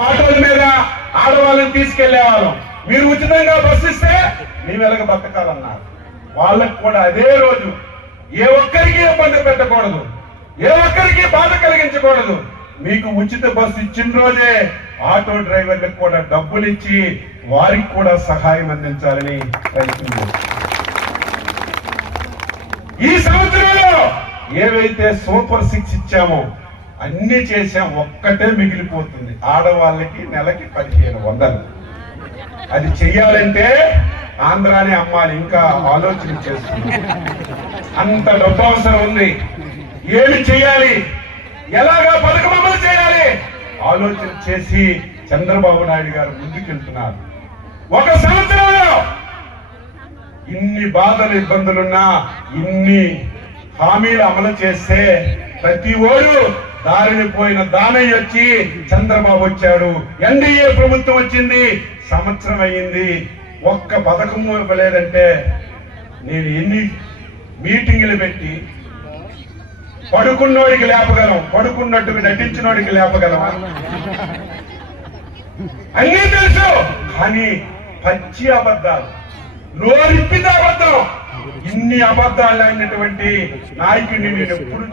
మేము ఆటోల మీద ఆడవాళ్ళని తీసుకెళ్లేవాళ్ళం. మీరు ఉచితంగా బస్సు ఇస్తే మేము ఎలాగ బతకాలన్నారు. వాళ్ళకు కూడా అదే రోజు ఏ ఒక్కరికి ఇబ్బంది పెట్టకూడదు, ఏ ఒక్కరికి బాధ కలిగించకూడదు. మీకు ఉచిత బస్సు ఇచ్చిన రోజే ఆటో డ్రైవర్లకు కూడా డబ్బులు ఇచ్చి వారికి కూడా సహాయం అందించాలని ప్రయత్నం. ఈ సంవత్సరంలో ఏవైతే సూపర్ 6 ఇచ్చామో అన్ని చేసాం, ఒక్కటే మిగిలిపోతుంది. ఆడవాళ్ళకి నెలకి 1500. అది చెయ్యాలంటే ఆంధ్రాని అమ్మాలి. ఇంకా ఆలోచన చేస్తుంది. అంత డబ్బు అవసరం ఉంది. ఏమి చేయాలి, ఎలాగా పథకం అమలు చేయాలి ఆలోచన చేసి చంద్రబాబు నాయుడు గారు ముందుకెళ్తున్నారు. ఒక సంవత్సరంలో ఇన్ని బాధలు ఇబ్బందులున్నా ఇన్ని హామీలు అమలు చేస్తే ప్రతి ఓడు దారిని పోయిన దానయ్య వచ్చి చంద్రబాబు వచ్చాడు, ఎన్డీఏ ప్రభుత్వం వచ్చింది, సంవత్సరం అయ్యింది, ఒక్క పథకం ఇవ్వలేదంటే నేను ఎన్ని మీటింగులు పెట్టి పడుకున్నోడికి లేపగలం, పడుకున్నట్టుగా నటించినోడికి లేపగలం అన్నీ తెలుసు. కానీ పచ్చి అబద్ధాలు, నోరిప్పితే అబద్ధం. ఇన్ని అబద్ధాలు అయినటువంటి నాయకుడిని నేను ఎప్పుడు